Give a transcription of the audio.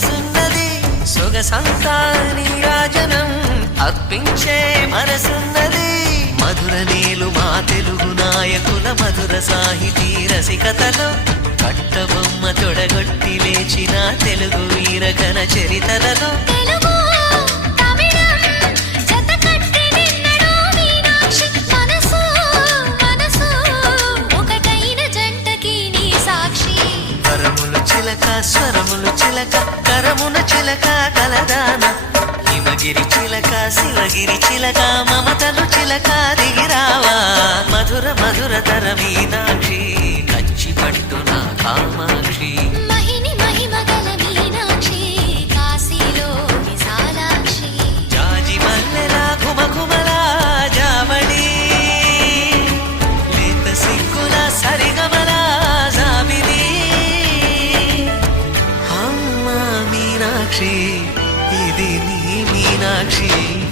సొగసున్నది సొగసంతా రాజనం. అర్పించే మనసున్నది మధుర నీలు మా తెలుగు నాయకుల మధుర సాహితీ రసికతలు. కట్టబొమ్మ తొడగొట్టి లేచిన తెలుగు వీరగణ చరితలలో. స్వరములు చిలక కరమున చిలక కలదాన. హిమగిరి చిలక శివగిరి చిలక మమతలు చిలక దిగిరావా. మధుర మధుర తర మీనాక్షి కచ్చి పడుతున్నా కామాక్షి మీనాక్షి ఇది నీ మీనాక్షి.